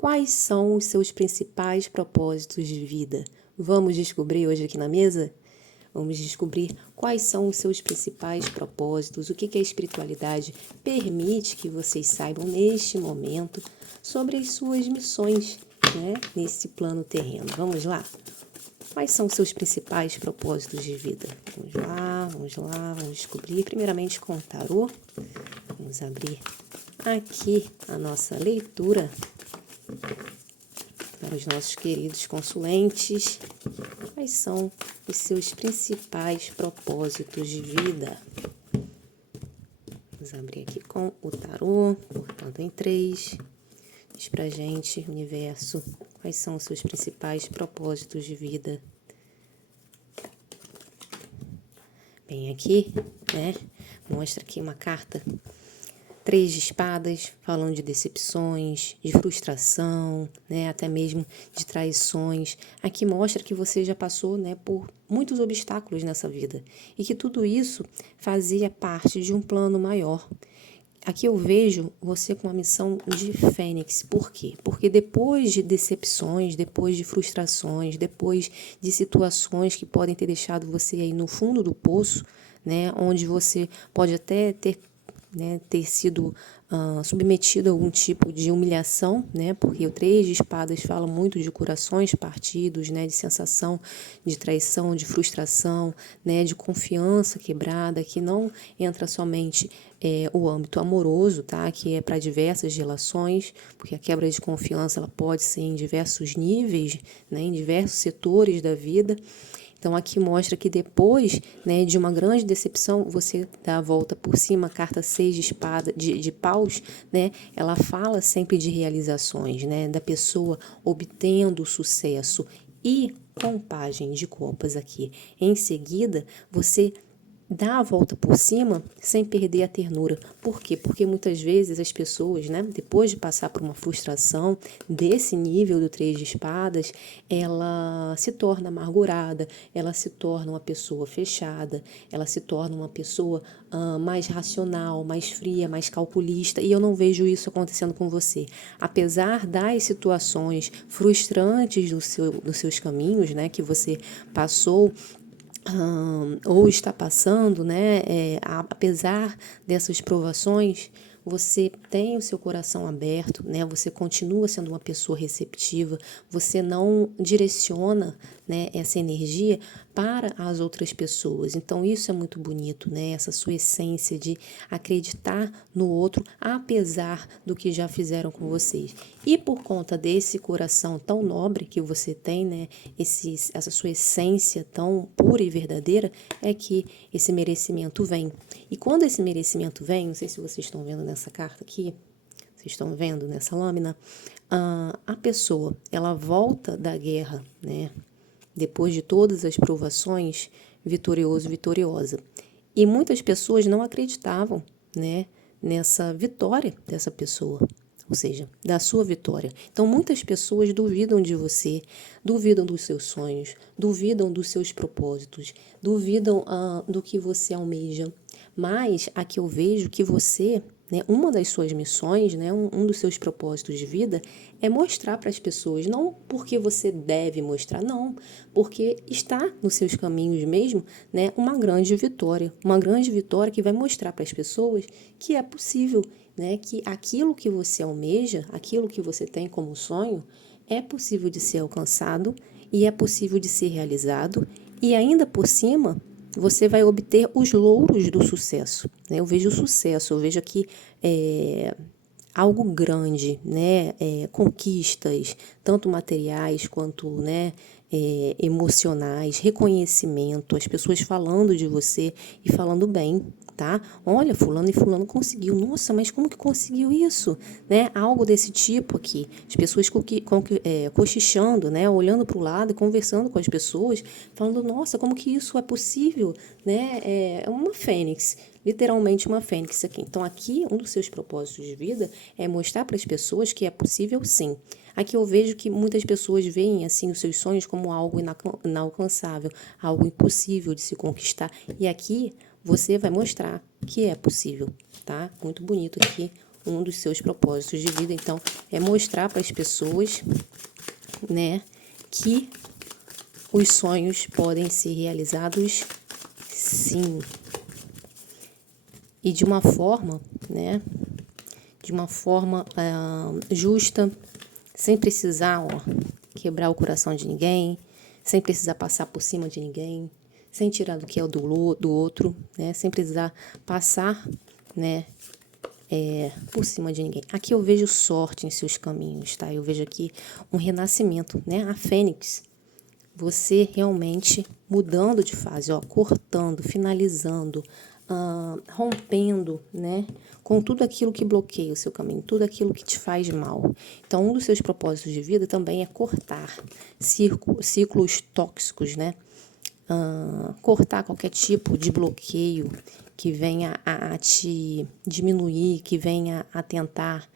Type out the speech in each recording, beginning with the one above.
Quais são os seus principais propósitos de vida? Vamos descobrir hoje aqui na mesa? Vamos descobrir quais são os seus principais propósitos, o que a espiritualidade permite que vocês saibam neste momento sobre as suas missões, né, nesse plano terreno. Vamos lá? Quais são os seus principais propósitos de vida? Vamos descobrir. Primeiramente com o tarô. Vamos abrir aqui a nossa leitura para os nossos queridos consulentes. Quais são os seus principais propósitos de vida? Vamos abrir aqui com o tarô, cortando em 3. Diz pra gente, universo, quais são os seus principais propósitos de vida? Bem, aqui, né, mostra aqui uma carta, 3 de espadas, falando de decepções, de frustração, né, até mesmo de traições. Aqui mostra que você já passou, né, por muitos obstáculos nessa vida e que tudo isso fazia parte de um plano maior. Aqui eu vejo você com a missão de Fênix. Por quê? Porque depois de decepções, depois de frustrações, depois de situações que podem ter deixado você aí no fundo do poço, né, onde você pode até ter sido submetido a algum tipo de humilhação, né, porque o 3 de espadas fala muito de corações partidos, né, de sensação de traição, de frustração, né, de confiança quebrada, que não entra somente o âmbito amoroso, tá, que é para diversas relações, porque a quebra de confiança ela pode ser em diversos níveis, né, em diversos setores da vida. Então, aqui mostra que depois, né, de uma grande decepção, você dá a volta por cima, a carta 6 de espada, de paus, né, ela fala sempre de realizações, né, da pessoa obtendo sucesso. E com pajem de copas aqui, em seguida, você dá a volta por cima sem perder a ternura. Por quê? Porque muitas vezes as pessoas, né, depois de passar por uma frustração desse nível do 3 de espadas, ela se torna amargurada, ela se torna uma pessoa fechada, ela se torna uma pessoa mais racional, mais fria, mais calculista, e eu não vejo isso acontecendo com você. Apesar das situações frustrantes dos seus caminhos, né, que você passou, ou está passando, né, apesar dessas provações, você tem o seu coração aberto, né, você continua sendo uma pessoa receptiva, você não direciona, né, essa energia para as outras pessoas. Então isso é muito bonito, né, essa sua essência de acreditar no outro, apesar do que já fizeram com vocês. E por conta desse coração tão nobre que você tem, né, essa sua essência tão pura e verdadeira, é que esse merecimento vem. E quando esse merecimento vem, não sei se vocês estão vendo nessa carta aqui, vocês estão vendo nessa lâmina, a pessoa, ela volta da guerra, né, depois de todas as provações, vitorioso, vitoriosa. E muitas pessoas não acreditavam, né, nessa vitória dessa pessoa, ou seja, da sua vitória. Então, muitas pessoas duvidam de você, duvidam dos seus sonhos, duvidam dos seus propósitos, duvidam do que você almeja. Mas aqui eu vejo que você, né, uma das suas missões, né, um dos seus propósitos de vida é mostrar para as pessoas, não porque você deve mostrar, não, porque está nos seus caminhos mesmo, né, uma grande vitória que vai mostrar para as pessoas que é possível, né, que aquilo que você almeja, aquilo que você tem como sonho, é possível de ser alcançado e é possível de ser realizado e ainda por cima você vai obter os louros do sucesso, né? Eu vejo o sucesso, eu vejo aqui algo grande, né? Conquistas, tanto materiais quanto, né, emocionais, reconhecimento, as pessoas falando de você e falando bem, tá? Olha, fulano e fulano conseguiu. Nossa, mas como que conseguiu isso? Né? Algo desse tipo aqui. As pessoas cochichando, né? Olhando para o lado e conversando com as pessoas, falando, nossa, como que isso é possível? Né? É uma fênix, literalmente uma fênix aqui. Então, aqui, um dos seus propósitos de vida é mostrar para as pessoas que é possível sim. Aqui eu vejo que muitas pessoas veem assim os seus sonhos como algo inalcançável, algo impossível de se conquistar. E aqui você vai mostrar que é possível, tá? Muito bonito aqui um dos seus propósitos de vida, então, é mostrar para as pessoas, né, que os sonhos podem ser realizados, sim. E de uma forma, né, de uma forma justa, sem precisar, quebrar o coração de ninguém, sem precisar passar por cima de ninguém, sem tirar do que é do outro, né, sem precisar passar, né, por cima de ninguém. Aqui eu vejo sorte em seus caminhos, tá? Eu vejo aqui um renascimento, né? A fênix, você realmente mudando de fase, cortando, finalizando, rompendo, né? Com tudo aquilo que bloqueia o seu caminho, tudo aquilo que te faz mal. Então, um dos seus propósitos de vida também é cortar ciclos tóxicos, né? Cortar qualquer tipo de bloqueio que venha a te diminuir, que venha a tentar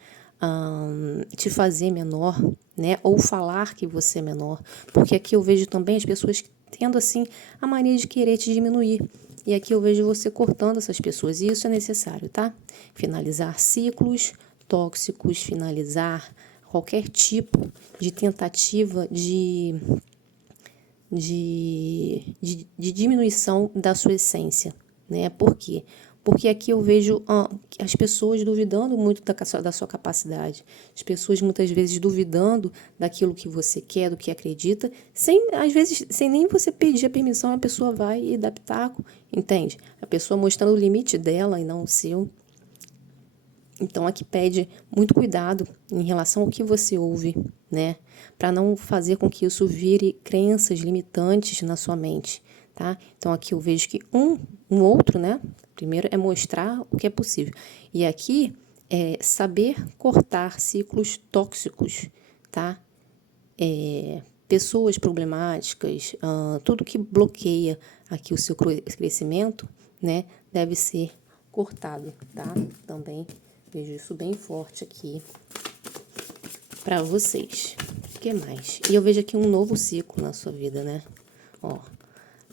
te fazer menor, né? Ou falar que você é menor. Porque aqui eu vejo também as pessoas tendo, assim, a mania de querer te diminuir. E aqui eu vejo você cortando essas pessoas. E isso é necessário, tá? Finalizar ciclos tóxicos, finalizar qualquer tipo de tentativa de diminuição da sua essência, né? Por quê? Porque aqui eu vejo as pessoas duvidando muito da sua capacidade, as pessoas muitas vezes duvidando daquilo que você quer, do que acredita, às vezes sem nem você pedir a permissão, a pessoa vai e dá pitaco, entende? A pessoa mostrando o limite dela e não o seu. Então, aqui pede muito cuidado em relação ao que você ouve, né? Para não fazer com que isso vire crenças limitantes na sua mente, tá? Então, aqui eu vejo que um outro, né? Primeiro é mostrar o que é possível. E aqui é saber cortar ciclos tóxicos, tá? Pessoas problemáticas, tudo que bloqueia aqui o seu crescimento, né? Deve ser cortado, tá? Também vejo isso bem forte aqui para vocês. O que mais? E eu vejo aqui um novo ciclo na sua vida, né?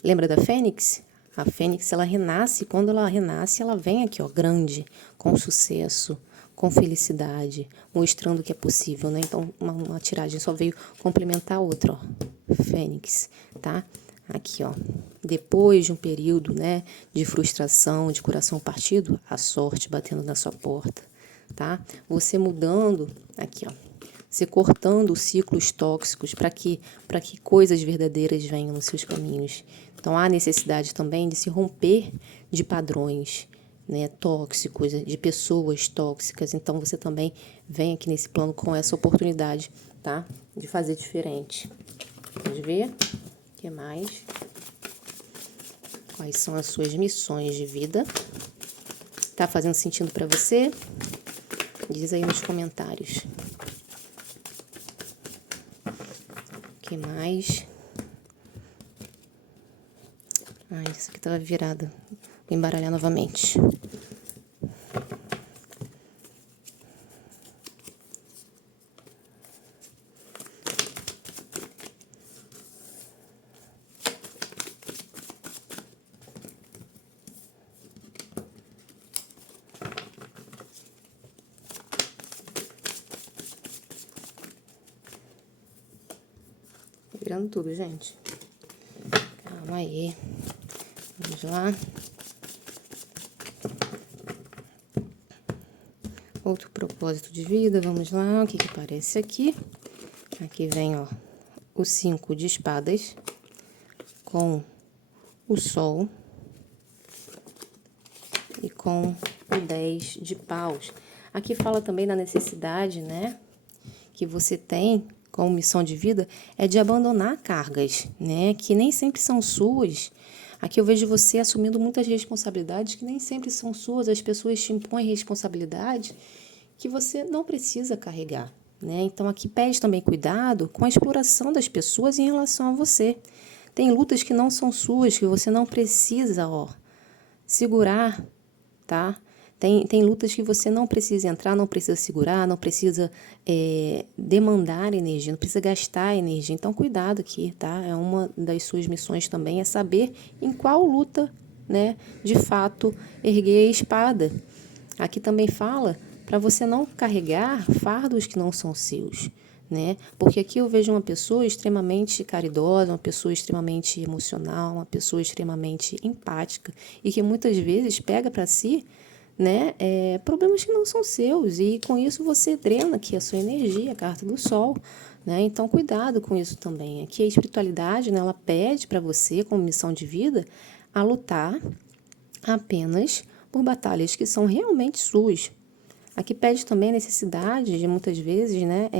Lembra da Fênix? A Fênix, ela renasce. Quando ela renasce, ela vem aqui, grande, com sucesso, com felicidade, mostrando que é possível, né? Então, uma tiragem só veio complementar a outra, Fênix, tá? Aqui, depois de um período, né, de frustração, de coração partido, a sorte batendo na sua porta, tá? Você mudando, aqui, você cortando ciclos tóxicos para que coisas verdadeiras venham nos seus caminhos. Então, há necessidade também de se romper de padrões, né, tóxicos, de pessoas tóxicas. Então, você também vem aqui nesse plano com essa oportunidade, tá? De fazer diferente. Vamos ver o que mais? Quais são as suas missões de vida? Tá fazendo sentido para você? Diz aí nos comentários. O que mais? Isso aqui tava virado. Vou embaralhar novamente. Virando tudo, gente. Calma aí. Vamos lá. Outro propósito de vida, vamos lá. O que aparece aqui? Aqui vem, o 5 de espadas com o sol e com o 10 de paus. Aqui fala também da necessidade, né, que você tem como missão de vida é de abandonar cargas, né, que nem sempre são suas. Aqui eu vejo você assumindo muitas responsabilidades que nem sempre são suas. As pessoas te impõem responsabilidade que você não precisa carregar, né? Então aqui pede também cuidado com a exploração das pessoas em relação a você. Tem lutas que não são suas, que você não precisa, segurar, tá? Tem lutas que você não precisa entrar, não precisa segurar, não precisa demandar energia, não precisa gastar energia. Então, cuidado aqui, tá? É uma das suas missões também, é saber em qual luta, né, de fato, erguer a espada. Aqui também fala para você não carregar fardos que não são seus, né? Porque aqui eu vejo uma pessoa extremamente caridosa, uma pessoa extremamente emocional, uma pessoa extremamente empática e que muitas vezes pega para si, né, problemas que não são seus, e com isso você drena aqui a sua energia, a carta do sol, né? Então cuidado com isso também. Aqui a espiritualidade, né, ela pede para você, como missão de vida, a lutar apenas por batalhas que são realmente suas. Aqui pede também a necessidade de muitas vezes, né,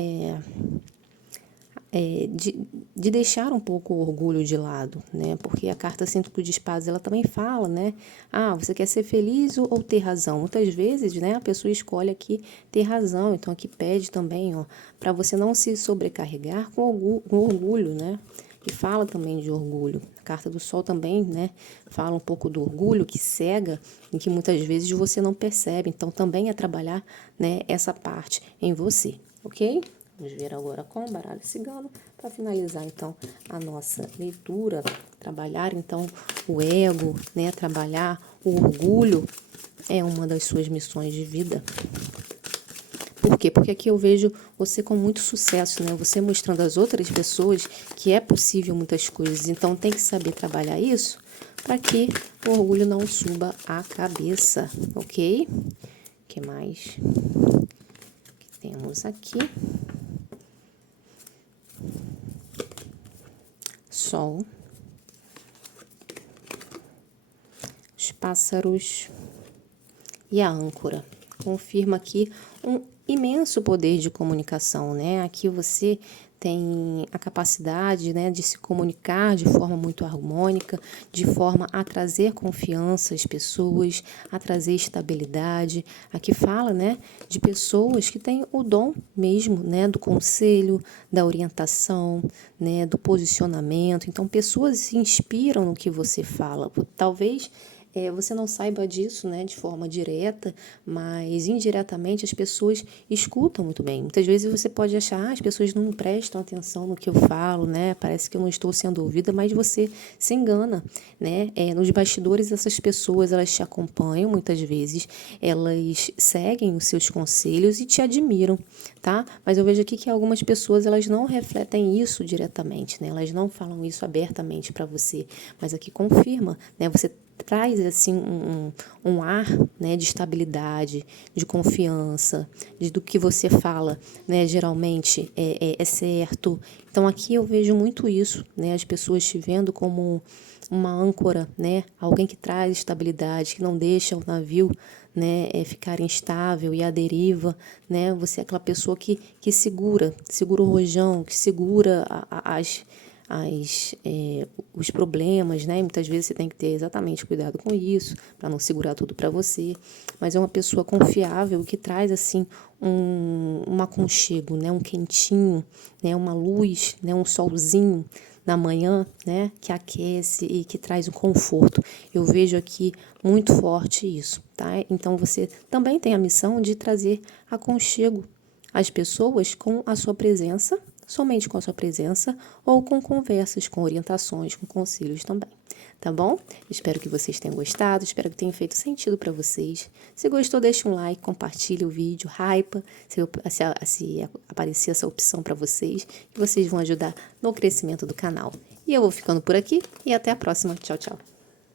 de deixar um pouco o orgulho de lado, né? Porque a carta Cíntrico de Espadas, ela também fala, né? Ah, você quer ser feliz ou ter razão? Muitas vezes, né, a pessoa escolhe aqui ter razão. Então, aqui pede também, ó, para você não se sobrecarregar com orgulho, né? E fala também de orgulho. A carta do Sol também, né, fala um pouco do orgulho que cega e que muitas vezes você não percebe. Então, também é trabalhar, né, essa parte em você, ok? Vamos ver agora com o baralho cigano para finalizar então a nossa leitura, trabalhar então o ego, né, trabalhar o orgulho é uma das suas missões de vida. Por quê? Porque aqui eu vejo você com muito sucesso, né? Você mostrando às outras pessoas que é possível muitas coisas. Então tem que saber trabalhar isso para que o orgulho não suba a cabeça, ok? O que mais que temos aqui? Sol, os pássaros e a âncora. Confirma aqui um imenso poder de comunicação, né? Aqui você tem a capacidade, né, de se comunicar de forma muito harmônica, de forma a trazer confiança às pessoas, a trazer estabilidade. Aqui fala, né, de pessoas que têm o dom mesmo, né, do conselho, da orientação, né, do posicionamento. Então, pessoas se inspiram no que você fala. Talvez você não saiba disso, né, de forma direta, mas indiretamente as pessoas escutam muito bem. Muitas vezes você pode achar, as pessoas não prestam atenção no que eu falo, né, parece que eu não estou sendo ouvida, mas você se engana, né. Nos bastidores essas pessoas, elas te acompanham muitas vezes, elas seguem os seus conselhos e te admiram, tá? Mas eu vejo aqui que algumas pessoas, elas não refletem isso diretamente, né, elas não falam isso abertamente para você, mas aqui confirma, né, você traz assim um ar, né, de estabilidade, de confiança, do que você fala, né, geralmente é certo. Então aqui eu vejo muito isso, né, as pessoas te vendo como uma âncora, né, alguém que traz estabilidade, que não deixa o navio, né, ficar instável e à deriva, né, você é aquela pessoa que segura o rojão, que segura os problemas, né? Muitas vezes você tem que ter exatamente cuidado com isso, para não segurar tudo para você. Mas é uma pessoa confiável que traz assim um aconchego, né? Um quentinho, né? Uma luz, né? Um solzinho na manhã, né? Que aquece e que traz um conforto. Eu vejo aqui muito forte isso, tá? Então você também tem a missão de trazer aconchego às pessoas com a sua presença, somente com a sua presença, ou com conversas, com orientações, com conselhos também, tá bom? Espero que vocês tenham gostado, espero que tenha feito sentido para vocês. Se gostou, deixa um like, compartilha o vídeo, hypa, se aparecer essa opção para vocês, que vocês vão ajudar no crescimento do canal. E eu vou ficando por aqui e até a próxima. Tchau, tchau.